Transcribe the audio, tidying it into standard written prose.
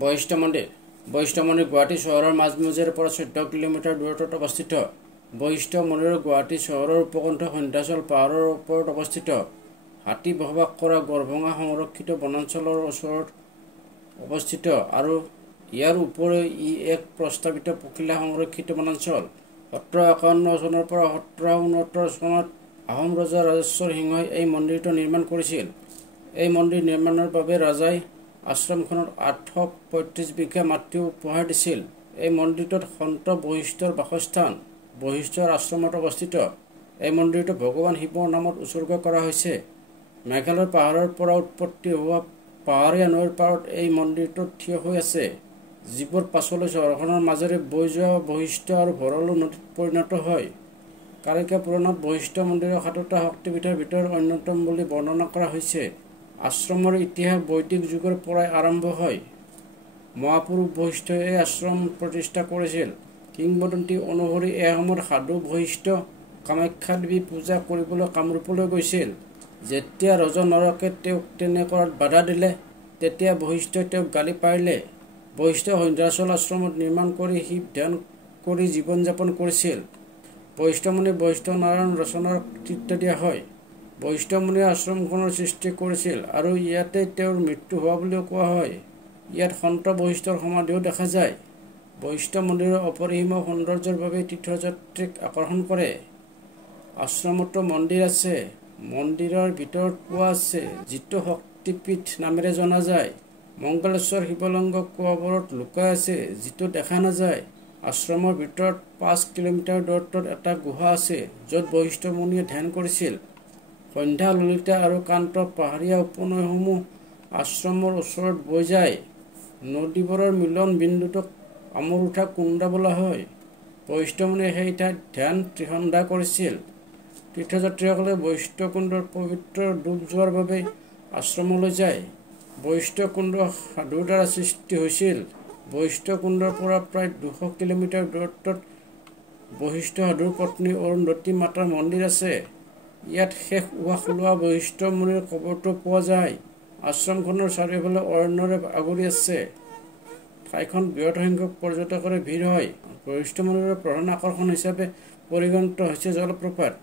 বশিষ্ঠ মন্দিৰ গুৱাহাটী চহৰৰ মাজমজিয়াৰ পৰা 14 কিলোমিটাৰ দূৰত্বত অৱস্থিত। বশিষ্ঠ মন্দিৰ গুৱাহাটী চহৰৰ উপকণ্ঠ সন্ধ্যাচল পাহাৰৰ ওপৰত অৱস্থিত। হাতী বসবাস কৰা গড়ভঙা সংৰক্ষিত বনাঞ্চলৰ ওচৰত অৱস্থিত আৰু ইয়াৰ উপৰিও ই এক প্ৰস্তাৱিত পখিলা সংৰক্ষিত বনাঞ্চল। 1751 চনৰ পৰা 1769 চনত আহোম ৰজা ৰাজেশ্বৰ সিংহই এই মন্দিৰটো নিৰ্মাণ কৰিছিল। এই মন্দিৰ নিৰ্মাণৰ বাবে ৰাজাই আশ্ৰমখনত 835 বিঘা মাটি উপহাৰ দিছিল। এই মন্দিৰটোত সন্ত বশিষ্ঠৰ বাসস্থান বশিষ্ঠৰ আশ্ৰমত অৱস্থিত। এই মন্দিৰটো ভগৱান শিৱৰ নামত উৎসৰ্গ কৰা হৈছে। মেঘালয় পাহাৰৰ পৰা উৎপত্তি হোৱা পাহাৰীয়া নৈৰ পাৰত এই মন্দিৰটো থিয় হৈ আছে, যিবোৰ পাছলৈ চহৰখনৰ মাজেৰে বৈ যোৱা বশিষ্ঠ আৰু ভৰলু নদীত পৰিণত হয়। কালিকা পুৰাণত বশিষ্ঠ মন্দিৰক 7টা শক্তিপীঠৰ ভিতৰত অন্যতম বুলি বৰ্ণনা কৰা হৈছে। আশ্ৰমৰ ইতিহাস বৈদিক যুগৰ পৰাই আৰম্ভ হয়। মহাপুৰুষ বশিষ্ঠই এই আশ্ৰম প্ৰতিষ্ঠা কৰিছিল। কিংবদন্তি অনুসৰি এসময়ত সাধু বশিষ্ঠ কামাখ্যা দেৱী পূজা কৰিবলৈ কামৰূপলৈ গৈছিল। যেতিয়া ৰজা নৰকে তেওঁক তেনে কৰাত বাধা দিলে, তেতিয়া বশিষ্ঠই তেওঁক গালি পাৰিলে। বশিষ্ঠই সন্ধ্যাচল আশ্ৰমত নিৰ্মাণ কৰি শিৱ ধ্যান কৰি জীৱন যাপন কৰিছিল। বশিষ্ঠ মুনি বশিষ্ঠ নাৰায়ণ ৰচনাৰ কৃতিত্ব দিয়া হয়। বশিষ্ঠ মুনিয়ে আশ্ৰমখনৰ সৃষ্টি কৰিছিল আৰু ইয়াতে তেওঁৰ মৃত্যু হোৱা বুলিও কোৱা হয়। ইয়াত সন্ত বশিষ্ঠৰ সমাধিও দেখা যায়। বশিষ্ঠ মন্দিৰৰ অপৰিসীম সৌন্দৰ্যৰ বাবে তীৰ্থযাত্ৰীক আকৰ্ষণ কৰে। আশ্ৰমতো মন্দিৰ আছে। মন্দিৰৰ ভিতৰত কোৱা আছে, যিটো শক্তিপীঠ নামেৰে জনা যায়। মংগলেশ্বৰ শিৱলিংগ কোৱাবোৰত লুকাই আছে, যিটো দেখা নাযায়। আশ্ৰমৰ ভিতৰত 5 কিলোমিটাৰ দূৰত্বত এটা গুহা আছে, য'ত বশিষ্ঠ মুনিয়ে ধ্যান কৰিছিল। সন্ধ্যা, ললিতা আৰু কান্ত পাহাৰীয়া উপনৈসমূহ আশ্ৰমৰ ওচৰত বৈ যায়। নদীবোৰৰ মিলন বিন্দুটোক আমৰুঠা কুণ্ড বোলা হয়। বশিষ্ঠ মুনিয়ে সেই ঠাইত ধ্যান ত্ৰিসন্ধ্যা কৰিছিল। তীৰ্থযাত্ৰীসকলে বশিষ্ঠ কুণ্ডৰ পবিত্ৰ ডুব যোৱাৰ বাবে আশ্ৰমলৈ যায়। বশিষ্ঠ কুণ্ড সাধুৰ দ্বাৰা সৃষ্টি হৈছিল। বশিষ্ঠ কুণ্ডৰ পৰা প্ৰায় 200 কিলোমিটাৰ দূৰত্বত বশিষ্ঠ সাধুৰ পত্নী অৰুন্ধতী মাতাৰ মন্দিৰ আছে। ইয়াত শেষ উশাহ লোৱা বশিষ্ঠ মুনিৰ কবৰটো পোৱা যায়। আশ্ৰমখনৰ চাৰিওফালে অৰণ্যৰে আগুৰি আছে। ঠাইখন বৃহৎ সংখ্যক পৰ্যটকৰে ভিৰ হয়। বশিষ্ঠ মন্দিৰৰ প্ৰধান আকৰ্ষণ হিচাপে পৰিগণিত হৈছে জলপ্ৰপাত।